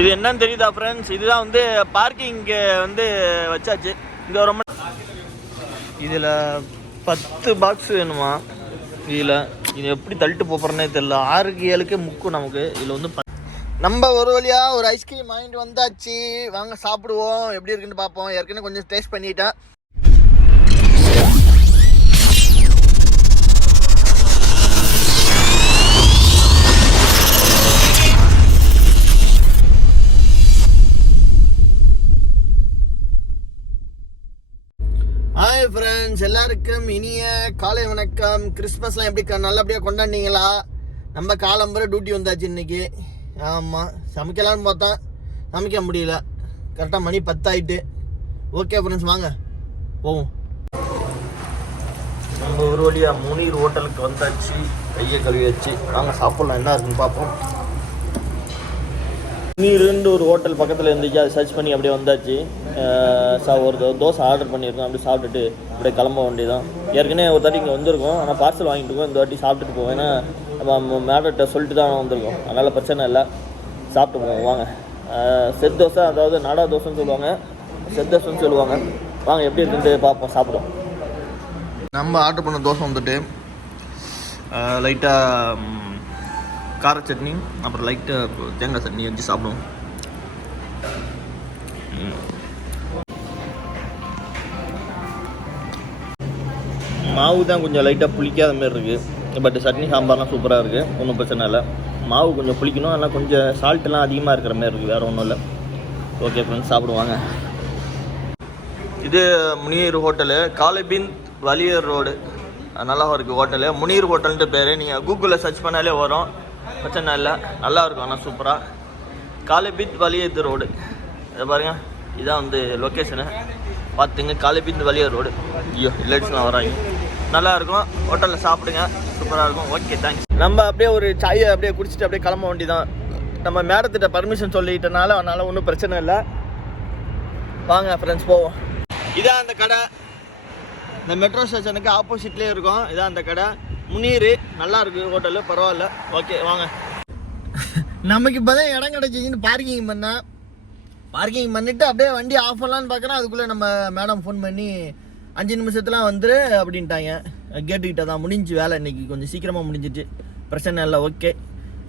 இது என்னன்னு தெரியுதா ஃப்ரெண்ட்ஸ்? இதுதான் வந்து பார்க்கிங்கு வந்து வச்சாச்சு. இங்கே ரொம்ப இதில் 10 பாக்ஸ் வேணுமா? இதில் இது எப்படி தள்ளிட்டு போகிறேன்னே தெரியல. 6க்கு 7க்கு முக்கும் நமக்கு. இதில் வந்து நம்ம ஒரு வழியாக ஒரு ஐஸ்கிரீம் வாங்கிட்டு வந்தாச்சு. வாங்க சாப்பிடுவோம், எப்படி இருக்குன்னு பார்ப்போம். ஏற்கனவே கொஞ்சம் டேஸ்ட் பண்ணிட்டேன். ஹாய் ஃப்ரெண்ட்ஸ், எல்லாருக்கும் இனிய காலை வணக்கம். கிறிஸ்மஸ்லாம் எப்படி நல்லபடியாக கொண்டாடினீங்களா? நம்ம காலம்பரை டியூட்டி வந்தாச்சு இன்னைக்கு. ஆமாம், சமைக்கலான்னு பார்த்தா சமைக்க முடியல. கரெக்டாக மணி 10 ஆகிட்டு. ஓகே ஃப்ரெண்ட்ஸ், வாங்க போவோம். நம்ம ஒரு வழியாக முனீர் ஹோட்டலுக்கு வந்தாச்சு. கையை கழுவி வச்சு வாங்க சாப்பிட்லாம், என்ன இருக்குன்னு பார்ப்போம். முனீர்னு ஒரு ஹோட்டல் பக்கத்தில் இருந்துச்சு. அதை சர்ச் பண்ணி அப்படியே வந்தாச்சு. ஒரு தோசை ஆர்டர் பண்ணியிருக்கோம். அப்படி சாப்பிட்டுட்டு அப்படியே கிளம்ப வேண்டியதான். ஏற்கனவே ஒரு தாட்டி இங்கே வந்திருக்கோம், ஆனால் பார்சல் வாங்கிட்டு இருக்கோம். இந்த வாட்டி சாப்பிட்டுட்டு போவோம். ஏன்னா நம்ம மேடர்கிட்ட சொல்லிட்டு தான் வந்திருக்கோம், அதனால் பிரச்சனை இல்லை. சாப்பிட்டு போவோம் வாங்க. செட் தோசை, அதாவது நாடா தோசைன்னு சொல்லுவாங்க, செட் தோசைன்னு சொல்லுவாங்க. வாங்க எப்படி இருக்குன்ட்டு பார்ப்போம், சாப்பிடுவோம். நம்ம ஆர்டர் பண்ண தோசை வந்துட்டு லைட்டாக கார சட்னி, அப்புறம் லைட்டாக தேங்காய் சட்னி வச்சு சாப்பிடுவோம். மாவு தான் கொஞ்சம் லைட்டாக புளிக்காத மாதிரி இருக்குது. பட் சட்னி சாம்பார்லாம் சூப்பராக இருக்குது, ஒன்றும் பிரச்சனை இல்லை. மாவு கொஞ்சம் புளிக்கணும், ஆனால் கொஞ்சம் சால்ட்டெலாம் அதிகமாக இருக்கிற மாதிரி இருக்குது, வேறு ஒன்றும் இல்லை. ஓகே ஃப்ரெண்ட்ஸ், சாப்பிடுவாங்க. இது முனீர் ஹோட்டலு, காலிபின் வலியர் ரோடு. நல்லா இருக்குது ஹோட்டலு. முனீர் ஹோட்டல்ன்ட்டு பேர். நீங்கள் கூகுளில் சர்ச் பண்ணாலே வரும், பிரச்சனை இல்லை. நல்லாயிருக்கும், ஆனால் சூப்பராக. காலிபின் வலியர் ரோடு இதை பாருங்கள். இதான் வந்து லொக்கேஷனு பார்த்துங்க. காலிபின் வலியர் ரோடு. ஐயோ, லேடிஸ்லாம் வராங்க. நல்லாயிருக்கும், ஹோட்டலில் சாப்பிடுங்க, சூப்பராக இருக்கும். Okay, thanks. நம்ம அப்படியே ஒரு சாயை அப்படியே குடிச்சிட்டு அப்படியே கிளம்ப வேண்டியதான். நம்ம மேடத்திட்ட பர்மிஷன் சொல்லிட்டனால அதனால் ஒன்றும் பிரச்சனை இல்லை. வாங்க ஃப்ரெண்ட்ஸ் போவோம். இதான் அந்த கடை, இந்த மெட்ரோ ஸ்டேஷனுக்கு ஆப்போசிட்லேயே இருக்கும். இதான் அந்த கடை முனீர். நல்லா இருக்குது ஹோட்டலு, பரவாயில்ல. ஓகே வாங்க. நமக்கு இப்போ தான் இடம் கிடச்சிச்சின்னு பார்க்கிங் பண்ணேன். பார்க்கிங் பண்ணிவிட்டு அப்படியே வண்டி ஆஃப் பண்ணலான்னு பார்க்குறேன். அதுக்குள்ளே நம்ம மேடம் ஃபோன் பண்ணி 5 நிமிஷத்துலாம் வந்துரு அப்படின்ட்டாங்க. கேட்டுக்கிட்ட தான் முடிஞ்சு வேலை. இன்றைக்கி கொஞ்சம் சீக்கிரமாக முடிஞ்சிச்சு, பிரச்சனை இல்லை. ஓகே,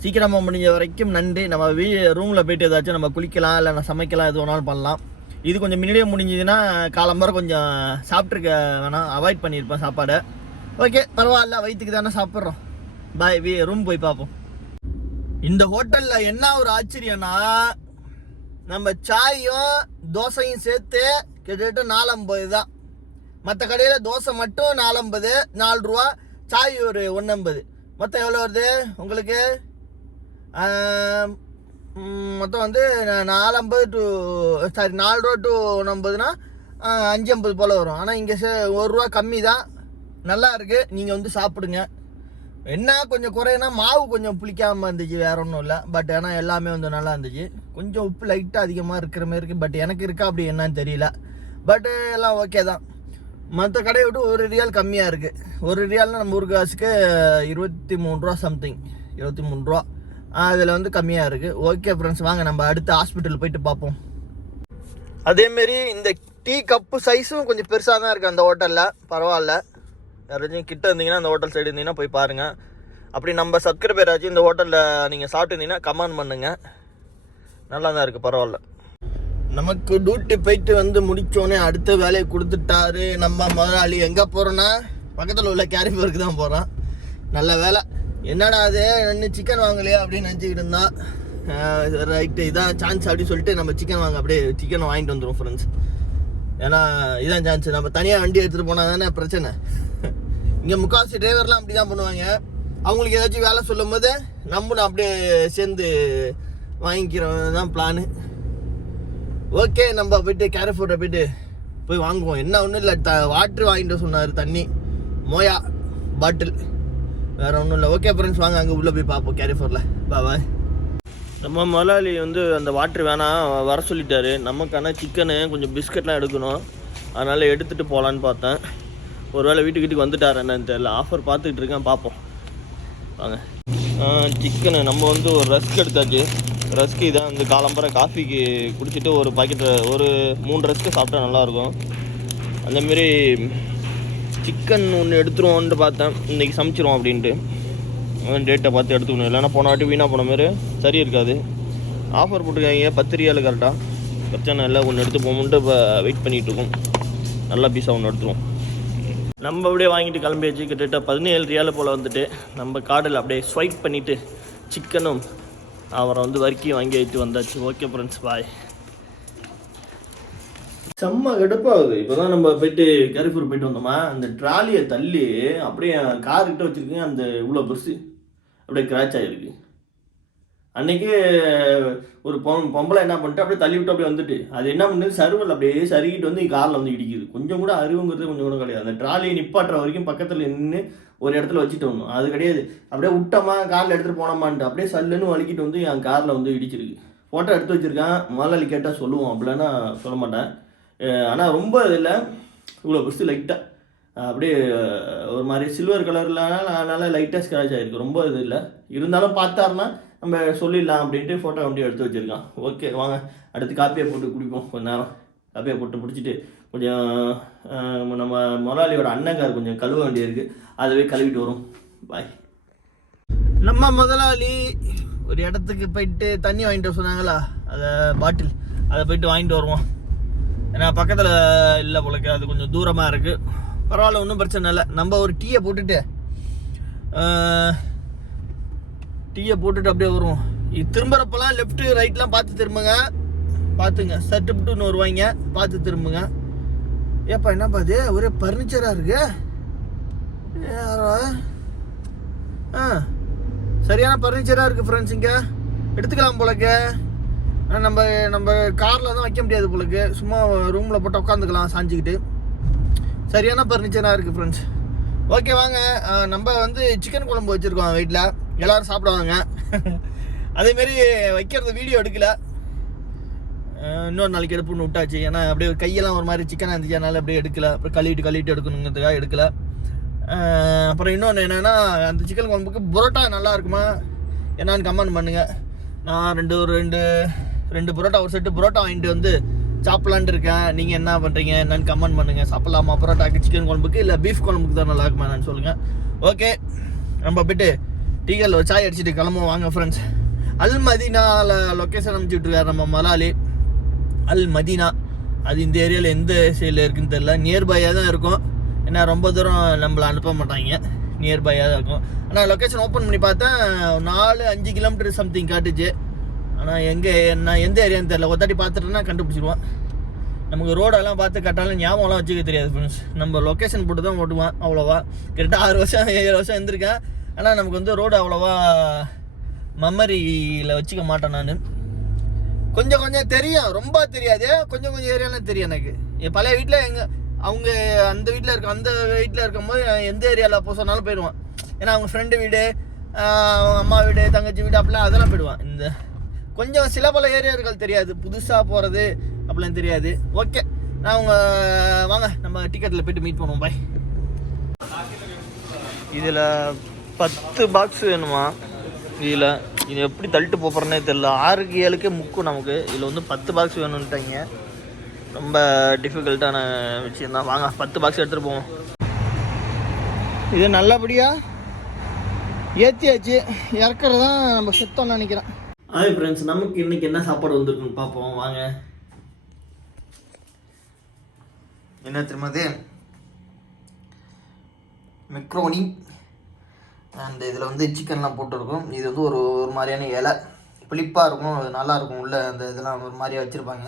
சீக்கிரமாக முடிஞ்ச வரைக்கும் நன்றி. நம்ம ரூமில் போய்ட்டு ஏதாச்சும் நம்ம குளிக்கலாம், இல்லை நான் சமைக்கலாம், எது வேணாலும் பண்ணலாம். இது கொஞ்சம் முன்னாடியே முடிஞ்சதுன்னா காலம்பரை கொஞ்சம் சாப்பிட்ருக்க வேணாம், அவாய்ட் பண்ணியிருப்பேன் சாப்பாடை. ஓகே, பரவாயில்ல, வயிற்றுக்கு தானே சாப்பிட்றோம். பாய், ரூம் போய் பார்ப்போம். இந்த ஹோட்டலில் என்ன ஒரு ஆச்சரியம்னா, நம்ம சாயும் தோசையும் சேர்த்து கிட்டத்தட்ட 4.50 தான். மற்ற கடையில் தோசை மட்டும் 4.50, 4 ரூபா. சாய் ஒரு 1.50. மொத்தம் எவ்வளோ வருது உங்களுக்கு? மொத்தம் வந்து 4.50 டு 4 ரூபா டு 1.50னா 5.50 போல் வரும். ஆனால் இங்கே 1 ரூபா கம்மி தான். நல்லா இருக்குது, நீங்கள் வந்து சாப்பிடுங்க. என்ன கொஞ்சம் குறையினா மாவு கொஞ்சம் புளிக்காமல் இருந்துச்சு, வேற ஒன்றும் இல்லை. பட் ஆனால் எல்லாமே வந்து நல்லா இருந்துச்சு. கொஞ்சம் உப்பு லைட்டாக அதிகமாக இருக்கிற மாதிரி இருக்குது. பட் எனக்கு இருக்கா அப்படி என்னன்னு தெரியல. பட்டு எல்லாம் ஓகே தான். மற்ற கடையை விட்டு 1 ரியால் கம்மியாக இருக்குது. 1 ரியால்னால் நம்ம ஊர் காசுக்கு 23 ரூபா சம்திங், 23 ரூபா. அதில் வந்து கம்மியாக இருக்குது. ஓகே ஃப்ரெண்ட்ஸ், வாங்க நம்ம அடுத்த ஹாஸ்பிட்டல் போயிட்டு பார்ப்போம். அதேமாரி இந்த டீ கப்பு சைஸும் கொஞ்சம் பெருசாக தான் இருக்குது அந்த ஹோட்டலில், பரவாயில்ல. யாராச்சும் கிட்ட இருந்தீங்கன்னா அந்த ஹோட்டல் சைடு இருந்தீங்கன்னா போய் பாருங்கள். அப்படி நம்ம சப்ஸ்கிரைபர் ஆச்சு இந்த ஹோட்டலில் நீங்கள் சாப்பிட்டுருந்தீங்கன்னா கமெண்ட் பண்ணுங்கள். நல்லா தான் இருக்குது, பரவாயில்ல. நமக்கு டியூட்டி போயிட்டு வந்து முடித்தோடனே அடுத்த வேலையை கொடுத்துட்டாரு நம்ம முதலாளி. எங்கே போகிறோன்னா பக்கத்தில் உள்ள கேரிஃபோருக்கு தான் போகிறோம். நல்ல வேலை. என்னடா அது இன்னும் சிக்கன் வாங்கலையா அப்படின்னு நினச்சிக்கிட்டு இருந்தான். ரைட்டு, இதான் சான்ஸ் அப்படின்னு சொல்லிட்டு நம்ம சிக்கன் வாங்க அப்படியே சிக்கன் வாங்கிட்டு வந்துடும் ஃப்ரெண்ட்ஸ். ஏன்னா இதான் சான்ஸ். நம்ம தனியாக வண்டி எடுத்துகிட்டு போனால் தானே பிரச்சனை. இங்கே முக்கால்வாசி டிரைவர்லாம் அப்படி தான் பண்ணுவாங்க. அவங்களுக்கு ஏதாச்சும் வேலை சொல்லும் போது நம்மளும் அப்படியே சேர்ந்து வாங்கிக்கிறோம் தான் பிளானு. ஓகே, நம்ம போய்ட்டு கேரிஃபோர்ட்டை போய் வாங்குவோம். என்ன ஒன்றும் இல்லை, வாட்ரு வாங்கிட்டு சொன்னார், தண்ணி மோயா பாட்டில், வேறு ஒன்றும் இல்லை. ஓகே ஃப்ரெண்ட்ஸ், வாங்க அங்கே உள்ளே போய் பார்ப்போம் கேரிஃபோரில். பாய். நம்ம முதலாளி வந்து அந்த வாட்ரு வேணாம் வர சொல்லிட்டாரு. நமக்கான சிக்கனு கொஞ்சம் பிஸ்கட்லாம் எடுக்கணும், அதனால் எடுத்துகிட்டு போகலான்னு பார்த்தேன். ஒரு வேளை வீட்டுக்கு வந்துட்டார் என்னன்னு தெரியல. ஆஃபர் பார்த்துக்கிட்டு இருக்கேன், பார்ப்போம் வாங்க. சிக்கனு நம்ம வந்து ஒரு ரஸ்க் எடுத்தாச்சு. ரஸ்க்கு இதான் வந்து காலம்பரை காஃபிக்கு குடிச்சிட்டு ஒரு பாக்கெட் ஒரு 3 ரஸ்க்கு சாப்பிட்டா நல்லாயிருக்கும். அந்தமாரி சிக்கன் ஒன்று எடுத்துருவோன்ட்டு பார்த்தேன், இன்றைக்கி சமைச்சிருவோம் அப்படின்ட்டு. டேட்டை பார்த்து எடுத்துக்கணும், இல்லைன்னா போன வாட்டி வீணாக போன மாரி சரி இருக்காது. ஆஃபர் போட்டிருக்காங்க 10 ரியால் கரெக்டாக, பிரச்சனை இல்லை. ஒன்று எடுத்து போகும்போது இப்போ வெயிட் பண்ணிகிட்ருக்கோம். நல்லா பீஸாக ஒன்று எடுத்துருவோம். நம்ம அப்படியே வாங்கிட்டு கிளம்பியாச்சு. கிட்டத்தட்ட 17 ரியால் போல் வந்துட்டு நம்ம கார்டில் அப்படியே ஸ்வைப் பண்ணிவிட்டு சிக்கனும் அவரை வந்து வறுக்கியும் வாங்கி ஆகிட்டு வந்தாச்சு. ஓகே ஃப்ரெண்ட்ஸ், பாய். செம்ம கடுப்பாகுது. இப்போ தான் நம்ம போயிட்டு கேரிஃபூர் போயிட்டு வந்தோமா, அந்த ட்ராலியை தள்ளி அப்படியே கார்கிட்ட வச்சுருக்கேன். அந்த இவ்வளோ பெருசு அப்படியே கிராச் ஆகிருக்கு. அன்றைக்கி ஒரு பொம்பளை என்ன பண்ணிட்டு அப்படியே தள்ளி விட்டு அப்படியே வந்துட்டு, அது என்ன பண்ணுது, சர்வல் அப்படியே சருகிட்டு வந்து காரில் வந்து இடிக்குது. கொஞ்சம் கூட அறிவுங்கிறது கொஞ்சம் கூட கிடையாது. அந்த ட்ராலியை நிப்பாட்டுற வரைக்கும் பக்கத்தில் நின்று ஒரு இடத்துல வச்சுட்டு வரணும், அது கிடையாது. அப்படியே விட்டோமா காரில் எடுத்துகிட்டு போனோமான்ட்டு அப்படியே சல்லுன்னு வலிக்கிட்டு வந்து என் காரில் வந்து இடிச்சிருக்கு. ஃபோட்டோ எடுத்து வச்சுருக்கேன். முதலாளி கேட்டால் சொல்லுவோம், அப்படின்னா சொல்ல மாட்டேன். ஆனால் ரொம்ப இதில் இவ்வளோ பெருசு லைட்டாக அப்படியே ஒரு மாதிரி சில்வர் கலரில் அதனால் லைட்டாக ஸ்க்ராட்ச் ஆகிருக்கு. ரொம்ப இது இல்லை, இருந்தாலும் பார்த்தாருன்னா நம்ம சொல்லிடலாம் அப்படின்ட்டு ஃபோட்டோ வண்டி எடுத்து வச்சுருக்கான். ஓகே வாங்க, அடுத்து காப்பியை போட்டு குடிப்போம். கொஞ்சம் நேரம் காப்பியை போட்டு பிடிச்சிட்டு கொஞ்சம் நம்ம முதலாளியோட அண்ணங்கார் கொஞ்சம் கழுவ வேண்டியிருக்கு, அதுவே கழுவிட்டு வரும். பாய். நம்ம முதலாளி ஒரு இடத்துக்கு போயிட்டு தண்ணி வாங்கிட்டு சொன்னாங்களா, அதை பாட்டில் அதை போயிட்டு வாங்கிட்டு வருவோம். ஏன்னா பக்கத்தில் இல்லை போலக்கு, அது கொஞ்சம் தூரமாக இருக்குது. பரவாயில்ல, ஒன்றும் பிரச்சனை இல்லை. நம்ம ஒரு டீயை போட்டுட்டு அப்படியே வருவோம். திரும்புறப்பெல்லாம் லெஃப்ட்டு ரைட்லாம் பார்த்து திரும்புங்க, பார்த்துங்க. சட்டுப்புட்டுன்னு வருவாங்க, பார்த்து திரும்புங்க. ஏப்பா என்ன பார்த்து ஒரே பர்னிச்சராக இருக்கு. சரியான பர்னிச்சராக இருக்குது ஃப்ரெண்ட்ஸ். இங்கே எடுத்துக்கலாம் போலக்கு. நம்ம காரில் தான் வைக்க முடியாது போலக்கு, சும்மா ரூமில் போட்டு உட்காந்துக்கலாம் சாஞ்சிக்கிட்டு. சரியான பர்னிச்சராக இருக்குது ஃப்ரெண்ட்ஸ். ஓகே வாங்க, நம்ம வந்து சிக்கன் குழம்பு வச்சுருக்கோம் வீட்டில், எல்லோரும் சாப்பிடுவாங்க. அதேமாரி வைக்கிறது வீடியோ எடுக்கல, இன்னொரு நாளைக்கு எடுப்புன்னு விட்டாச்சு. ஏன்னா அப்படியே கையெல்லாம் ஒரு மாதிரி சிக்கனாக இருந்துச்சு, அதனால் அப்படியே எடுக்கல. அப்புறம் கழுவிட்டு எடுக்கணுங்கிறதுக்காக எடுக்கல. அப்புறம் இன்னொன்று என்னென்னா, அந்த சிக்கன் குழம்புக்கு புரோட்டா நல்லா இருக்குமா என்னான்னு கமெண்ட் பண்ணுங்கள். நான் ரெண்டு புரோட்டா, ஒரு செட்டு புரோட்டா வாங்கிட்டு வந்து சாப்பிட்லான்ட்டு இருக்கேன். நீங்கள் என்ன பண்ணுறீங்க என்னன்னு கமெண்ட் பண்ணுங்கள். சாப்பிட்லாமா புரோட்டாக்கு, சிக்கன் குழம்புக்கு, இல்லை பீஃப் குழம்புக்கு தான் நல்லா இருக்குமா என்னன்னு சொல்லுங்கள். ஓகே, நம்ம போய்ட்டு டீக்கல்ல ஒரு சாய் அடிச்சுட்டு கிளம்புவோம் வாங்க ஃப்ரெண்ட்ஸ். அல் மதீனாவில் லொக்கேஷன் அனுப்பிச்சி விட்ருக்காரு நம்ம முதலாளி. அல் மதீனா அது இந்த ஏரியாவில் எந்த சைடில் இருக்குதுன்னு தெரியல. நியர்பையாக தான் இருக்கும், ஏன்னா ரொம்ப தூரம் நம்மளை அனுப்ப மாட்டாங்க, நியர்பையாக தான் இருக்கும். ஆனால் லொக்கேஷன் ஓப்பன் பண்ணி பார்த்தேன் 4-5 கிலோமீட்டர் சம்திங் காட்டுச்சு. ஆனால் எந்த ஏரியான்னு தெரியல. ஒத்தாட்டி பார்த்துட்டோன்னா கண்டுபிடிச்சிடுவான். நமக்கு ரோடெல்லாம் பார்த்து கட்டாலும் ஞாபகம்லாம் வச்சுக்க தெரியாது ஃப்ரெண்ட்ஸ். நம்ம லொக்கேஷன் போட்டு தான் ஓட்டுவான் அவ்வளோவா. கிட்ட 6 வருஷம் 7 வருஷம் இருந்திருக்கேன். ஆனால் நமக்கு வந்து ரோடு அவ்வளோவா மெமரியில் வச்சுக்க மாட்டேன் நான். கொஞ்சம் தெரியும், ரொம்ப தெரியாது. கொஞ்சம் ஏரியாலாம் தெரியும் எனக்கு. என் பழைய வீட்டில் அவங்க அந்த வீட்டில் இருக்கும்போது எந்த ஏரியாவில் அப்போ சொன்னாலும் போயிடுவான். ஏன்னா அவங்க ஃப்ரெண்டு வீடு, அவங்க அம்மா வீடு, தங்கச்சி வீடு அப்படிலாம் அதெல்லாம் போயிடுவான். இந்த கொஞ்சம் சில பல ஏரியாக்கள் தெரியாது, புதுசாக போகிறது அப்படிலாம் தெரியாது. ஓகே, நான் வாங்க நம்ம டிக்கெட்டில் போய்ட்டு மீட் பண்ணுவோம். பாய். இதில் 10 பாக்ஸ் வேணுமா? இதில் இது எப்படி தள்ளிட்டு போகிறேன்னே தெரில. 6க்கு 7க்கு முக்கும் நமக்கு. இதில் வந்து 10 பாக்ஸ் வேணும்ட்டாங்க. ரொம்ப டிஃபிகல்ட்டான விஷயம் தான். வாங்க 10 பாக்ஸ் எடுத்துகிட்டு போவோம். இது நல்லபடியாக ஏற்றியாச்சு, இறக்குறது தான் நம்ம சுத்தம்னு நினைக்கிறேன். ஹாய் ஃப்ரெண்ட்ஸ், நமக்கு இன்றைக்கி என்ன சாப்பாடு வந்துருக்குன்னு பார்ப்போம் வாங்க. என்ன தெரியுமாது, மெக்ரோனி அண்ட் இதில் வந்து சிக்கன்லாம் போட்டுருக்கும். இது வந்து ஒரு மாதிரியான இலை, புளிப்பாக இருக்கும், அது நல்லாயிருக்கும். உள்ள அந்த இதெல்லாம் ஒரு மாதிரியாக வச்சுருப்பாங்க.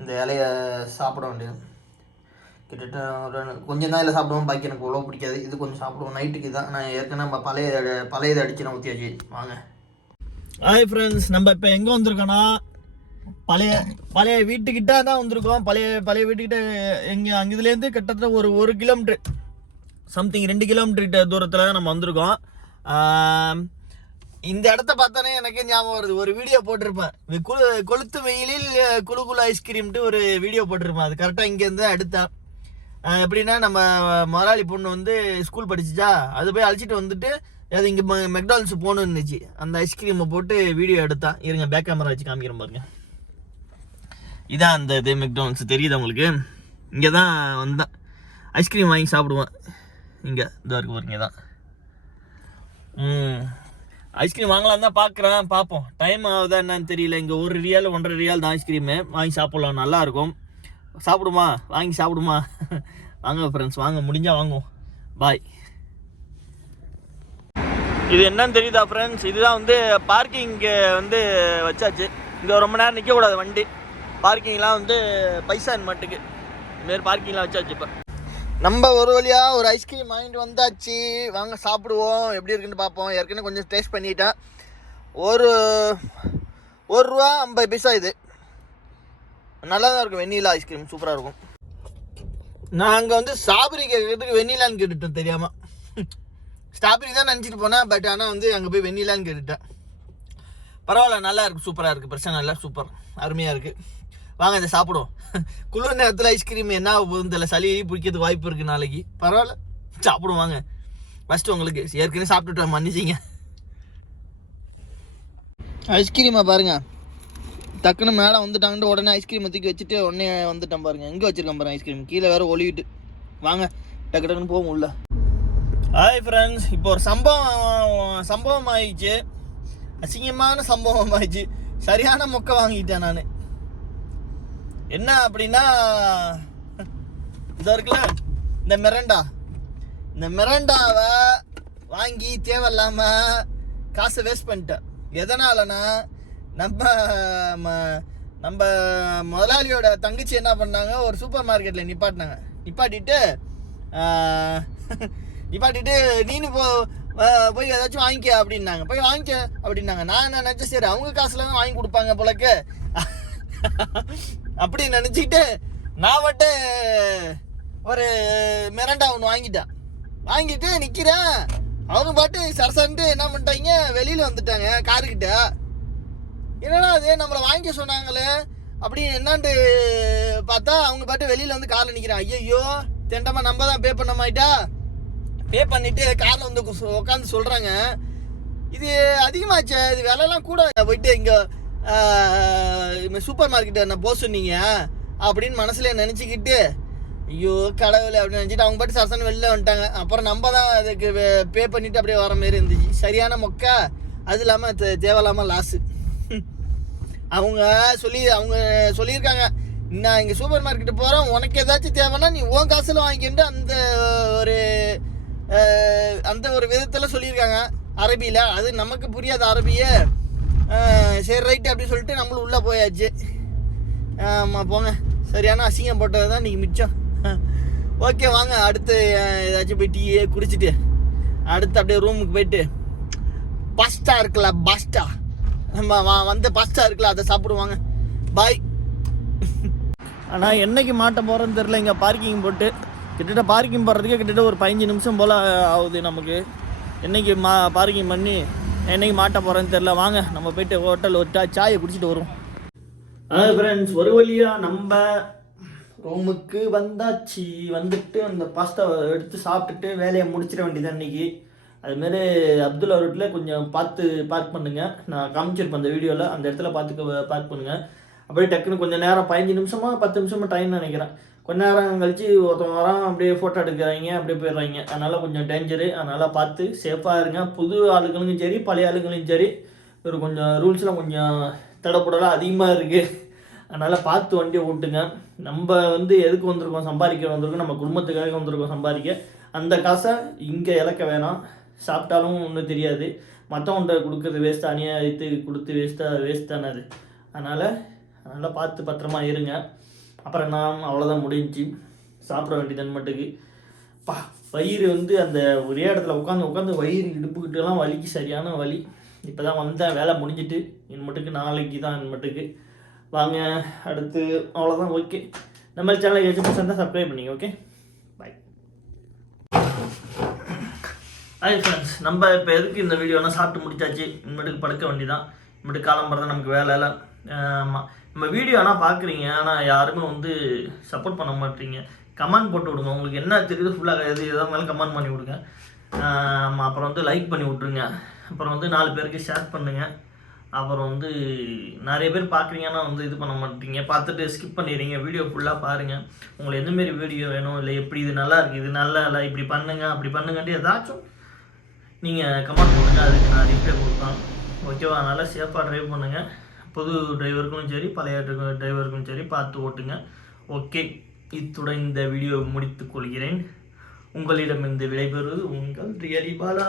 இந்த இலையை சாப்பிட வேண்டியது. கிட்டத்தட்ட கொஞ்சம் தான் இதில் சாப்பிடுவோம், பாக்கி எனக்கு அவ்வளோ பிடிக்காது. இது கொஞ்சம் சாப்பிடுவோம் நைட்டுக்கு தான். நான் ஏற்கனவே நம்ம பழையதை அடிச்சு நான் ஊற்றியாச்சு. வாங்க. ஹாய் ஃப்ரெண்ட்ஸ், நம்ம இப்போ எங்கே வந்திருக்கோன்னா பழைய வீட்டுக்கிட்ட தான் வந்திருக்கோம். பழைய வீட்டுக்கிட்ட அங்கேருந்து கிட்டத்தட்ட ஒரு 1 கிலோமீட்டர் சம்திங் 2 கிலோமீட்டர் தூரத்தில் நம்ம வந்திருக்கோம். இந்த இடத்த பார்த்தானே எனக்கு ஞாபகம் வருது, ஒரு வீடியோ போட்டிருப்பேன். கொளுத்து வெயிலில் குழு ஐஸ்கிரீம்ட்டு ஒரு வீடியோ போட்டிருப்பேன். அது கரெக்டாக இங்கேருந்து அடுத்தேன். எப்படின்னா, நம்ம முதலாளி பொண்ணு வந்து ஸ்கூல் படிச்சிச்சா, அது போய் அழைச்சிட்டு வந்துட்டு அது இங்கே மெக்டானல்ஸ் போகணுன்னு இருந்துச்சு. அந்த ஐஸ்கிரீமை போட்டு வீடியோ எடுத்தான். இருங்க பேக் கேமரா வச்சு காமிக்கிறேன் பாருங்க. இதான் அந்த இது மெக்டானல்ஸ் தெரியுது உங்களுக்கு. இங்கே தான் வந்தேன் ஐஸ்கிரீம் வாங்கி சாப்பிடுவேன். இங்கே இதாக இருக்கு பாருங்க. தான் ஐஸ்கிரீம் வாங்கலாம் தான் பார்க்குறேன், பார்ப்போம். டைம் ஆகுதா என்னன்னு தெரியல. இங்கே 1 ரியால் 1.5 ரியால் தான் ஐஸ்கிரீமு. வாங்கி சாப்பிட்லாம், நல்லாயிருக்கும். சாப்பிடுமா, வாங்கி சாப்பிடுமா? வாங்க ஃப்ரெண்ட்ஸ், வாங்க, முடிஞ்சால் வாங்குவோம். பாய். இது என்னன்னு தெரியுதா ஃப்ரெண்ட்ஸ்? இதுதான் வந்து பார்க்கிங்கு வந்து வச்சாச்சு. இங்கே ரொம்ப நேரம் நிற்கக்கூடாது வண்டி. பார்க்கிங்லாம் வந்து பைசான் மட்டுக்கு இதுமாரி பார்க்கிங்லாம் வச்சாச்சு. இப்போ நம்ம ஒரு வழியாக ஒரு ஐஸ்கிரீம் வாங்கிட்டு வந்தாச்சு. வாங்க சாப்பிடுவோம், எப்படி இருக்குன்னு பார்ப்போம். ஏற்கனவே கொஞ்சம் டேஸ்ட் பண்ணிட்டேன். ஒரு ரூபா 50 பைசா. இது நல்லா தான் இருக்கும். வெண்ணிலா ஐஸ்கிரீம் சூப்பராக இருக்கும். நான் அங்கே வந்து ஸ்ட்ராபெரி கேட்கறதுக்கு வெண்ணிலான்னு கேட்டுட்டேன் தெரியாமல். ஸ்ட்ராபெரி தான் நினச்சிட்டு போனேன். பட் ஆனால் வந்து அங்கே போய் வெண்ணிலான்னு கேட்டுட்டேன். பரவாயில்ல, நல்லா இருக்குது, சூப்பராக இருக்குது, பிரச்சனை இல்லை, சூப்பர், அருமையாக இருக்குது. வாங்க இதை சாப்பிடுவோம். குளிர் நேரத்தில் ஐஸ்கிரீம் என்ன போகுதுன்னு தெரியல, சளி பிடிக்கிறதுக்கு வாய்ப்பு இருக்குது நாளைக்கு. பரவாயில்ல, சாப்பிடுவோம் வாங்க. ஃபஸ்ட்டு உங்களுக்கு ஏற்கனவே சாப்பிட்டுட்டு மன்னிச்சிங்க. ஐஸ்கிரீமை பாருங்க, டக்குன்னு மேலே வந்துட்டாங்கன்ட்டு உடனே ஐஸ்கிரீமை தூக்கி வச்சுட்டு உடனே வந்துட்டேன் பாருங்க. எங்கே வச்சிருக்கேன் பாருங்க ஐஸ்கிரீம், கீழே வேறு ஒளிவிட்டு. வாங்க டக்கு டக்குன்னு போவோம் உள்ள. ஹாய் ஃப்ரெண்ட்ஸ், இப்போ ஒரு சம்பவம் ஆயிடுச்சு. அசிங்கமான சம்பவம் ஆயிடுச்சு. சரியான மொக்கை வாங்கிட்டேன் நான். என்ன அப்படின்னா, இதாக இருக்குல்ல இந்த மிரண்டாவை வாங்கி தேவையில்லாமல் காசை வேஸ்ட் பண்ணிட்டேன். எதனாலனா, நம்ம முதலாளியோட தங்கச்சி என்ன பண்ணாங்க, ஒரு சூப்பர் மார்க்கெட்டில் நிப்பாட்டிட்டு நீனு போய் ஏதாச்சும் வாங்கிக்க அப்படின்னாங்க. போய் வாங்கிக்க அப்படின்னாங்க. நான் என்ன நினச்சேன், சரி அவங்க காசுல தான் வாங்கி கொடுப்பாங்க போலக்கு அப்படின்னு நினச்சிக்கிட்டு நான் மட்டும் ஒரு மிரண்டா ஒன்று வாங்கிட்டு நிற்கிறேன். அவங்க பாட்டு சரசன்ட்டு என்ன பண்ணிட்டாங்க, வெளியில் வந்துட்டாங்க காருக்கிட்ட. என்னடா அது நம்மளை வாங்கிக்க சொன்னாங்களே அப்படின்னு என்னான்ட்டு பார்த்தா அவங்க பாட்டு வெளியில் வந்து காரில் நிற்கிறேன். ஐயோ தெண்டமா நம்ம தான் பே பண்ண மாட்டா. பே பண்ணிவிட்டு காரில் வந்து உட்காந்து சொல்கிறாங்க, இது அதிகமாச்சு, இது விலைலாம் கூட. போயிட்டு இங்கே சூப்பர் மார்க்கெட்டை என்ன போக சொன்னீங்க அப்படின்னு மனசுல நினச்சிக்கிட்டு, ஐயோ கடவுளை அப்படின்னு நினச்சிட்டு அவங்க பாட்டு சரசன் வெளில வந்துட்டாங்க. அப்புறம் நம்ம தான் அதுக்கு பே பண்ணிவிட்டு அப்படியே வர மாரி இருந்துச்சு. சரியான மொக்கா. அது இல்லாமல் தேவையில்லாமல் லாஸு. அவங்க சொல்லியிருக்காங்க, நான் இங்கே சூப்பர் மார்க்கெட்டு போகிறேன், உனக்கு ஏதாச்சும் தேவைன்னா நீ உன் காசில் வாங்கிக்கிட்டு அந்த ஒரு விதத்தில் சொல்லியிருக்காங்க அரபியில். அது நமக்கு புரியாத அரபியை. சரி ரைட்டு அப்படின்னு சொல்லிட்டு நம்மளும் உள்ளே போயாச்சு. ஆமாம் போங்க, சரியான அசிங்கம் போட்டது தான் இன்றைக்கி மிச்சம். ஓகே வாங்க, அடுத்து ஏதாச்சும் போய் டீயே குடிச்சிட்டு அடுத்து அப்படியே ரூமுக்கு போயிட்டு பாஸ்டா இருக்குல்ல, நம்ம வந்த பாஸ்டா இருக்குல்ல, அதை சாப்பிடுவாங்க. பாய். ஆனால் என்னைக்கு மாட்ட போகிறோன்னு தெரில. இங்கே பார்க்கிங் போட்டு கிட்டத்தட்ட பார்க்கிங் போடுறதுக்கே கிட்டத்தட்ட ஒரு 15 நிமிஷம் போல் ஆகுது நமக்கு. என்னைக்கு பார்க்கிங் பண்ணி என்னைக்கு மாட்ட போகிறேன்னு தெரில. வாங்க நம்ம போயிட்டு ஹோட்டல் ஒரு சாயை குடிச்சிட்டு வருவோம். அதாவது ஃப்ரெண்ட்ஸ், ஒரு வழியாக நம்ம ரூமுக்கு வந்தாச்சு. வந்துட்டு அந்த பாஸ்தாவை எடுத்து சாப்பிட்டுட்டு வேலையை முடிச்சிட வேண்டியது அன்றைக்கி. அதுமாரி அப்துல்லா ரோட்டில் கொஞ்சம் பார்த்து பார்க் பண்ணுங்கள். நான் காமிச்சிருப்பேன் அந்த வீடியோவில். அந்த இடத்துல பார்க் பண்ணுங்கள். அப்படியே டக்குன்னு கொஞ்சம் நேரம் 15 நிமிஷமா 10 நிமிஷமா டைம் நினைக்கிறேன். கொஞ்ச நேரம் கழிச்சு ஒருத்தவங்க வரான், அப்படியே ஃபோட்டோ எடுக்கிறாங்க, அப்படியே போயிடுறாங்க. அதனால் கொஞ்சம் டேஞ்சரு. அதனால் பார்த்து சேஃபாக இருங்க. புது ஆளுங்களுக்கும் சரி பழைய ஆளுங்களுக்கும் சரி ஒரு கொஞ்சம் ரூல்ஸ்லாம் கொஞ்சம் தடப்படலாம் அதிகமாக இருக்குது. அதனால் பார்த்து வண்டியை ஓட்டுங்க. நம்ம வந்து எதுக்கு வந்திருக்கோம், சம்பாதிக்க வந்திருக்கோம், நம்ம குடும்பத்துக்காக வந்திருக்கோம் சம்பாதிக்க. அந்த காசை இங்கே இழக்க வேணாம். சாப்பிட்டாலும் ஒன்றும் தெரியாது, மற்றவன்கிட்ட கொடுக்குறது வேஸ்ட்டாக, அநியாயத்து கொடுத்து வேஸ்ட் தானே அது. அதனால் பார்த்து பத்திரமா இருங்க. அப்புறம் நான் அவ்வளோதான் முடிஞ்சு சாப்பிட வேண்டியதன் மட்டுக்கு. வயிறு வந்து அந்த ஒரே இடத்துல உட்காந்து வயிறு இடுப்புக்கிட்டலாம் வலிக்கு, சரியான வலி. இப்போ தான் வந்தேன், வேலை முடிஞ்சிட்டு. என் மட்டுக்கு நாளைக்கு தான் என் மட்டுக்கு. வாங்க அடுத்து அவ்வளோதான். ஓகே, நம்ம சேனலை ஏதாச்சும் இருந்தால் சப்ஸ்கிரைப் பண்ணிங்க. Okay bye. ஹாய் ஃப்ரெண்ட்ஸ், நம்ம இப்போ எதுக்கு இந்த வீடியோனா சாப்பிட்டு முடிச்சாச்சு. இனிமேட்டுக்கு படுக்க வேண்டியதான். இனிமேட்டு காலம் தான் நமக்கு வேலை இல்லை. ஆமாம், நம்ம வீடியோ ஆனால் பார்க்குறீங்க, ஆனால் யாருமே வந்து சப்போர்ட் பண்ண மாட்டீங்க. கமெண்ட் போட்டு விடுங்க. உங்களுக்கு என்ன தெரியுது ஃபுல்லாக எது எதாவது மேலே கமெண்ட் பண்ணி விடுங்க. அப்புறம் வந்து லைக் பண்ணி விட்ருங்க. அப்புறம் வந்து 4 பேருக்கு ஷேர் பண்ணுங்கள். அப்புறம் வந்து நிறைய பேர் பார்க்குறீங்கன்னா வந்து இது பண்ண மாட்டீங்க, பார்த்துட்டு ஸ்கிப் பண்ணிடுறீங்க. வீடியோ ஃபுல்லாக பாருங்கள். உங்களுக்கு எந்தமாரி வீடியோ வேணும், இல்லை எப்படி இது நல்லா இருக்குது, இது நல்லா இல்லை, இப்படி பண்ணுங்க அப்படி பண்ணுங்கன்ட்டு ஏதாச்சும் நீங்கள் கமெண்ட் பண்ணுங்கள், அதுக்கு நான் ரிப்ளை கொடுப்பேன். ஓகேவா? அதனால் சேஃபாக ட்ரைவ் பண்ணுங்கள். புது டிரைவருக்கும் சரி பழைய டிரைவருக்கும் சரி பார்த்து ஓட்டுங்க. ஓகே, இத்துடன் இந்த வீடியோ முடித்துக் கொள்கிறேன். உங்களிடமிருந்து விடைபெறுவது உங்கள் ரியலி பாலா.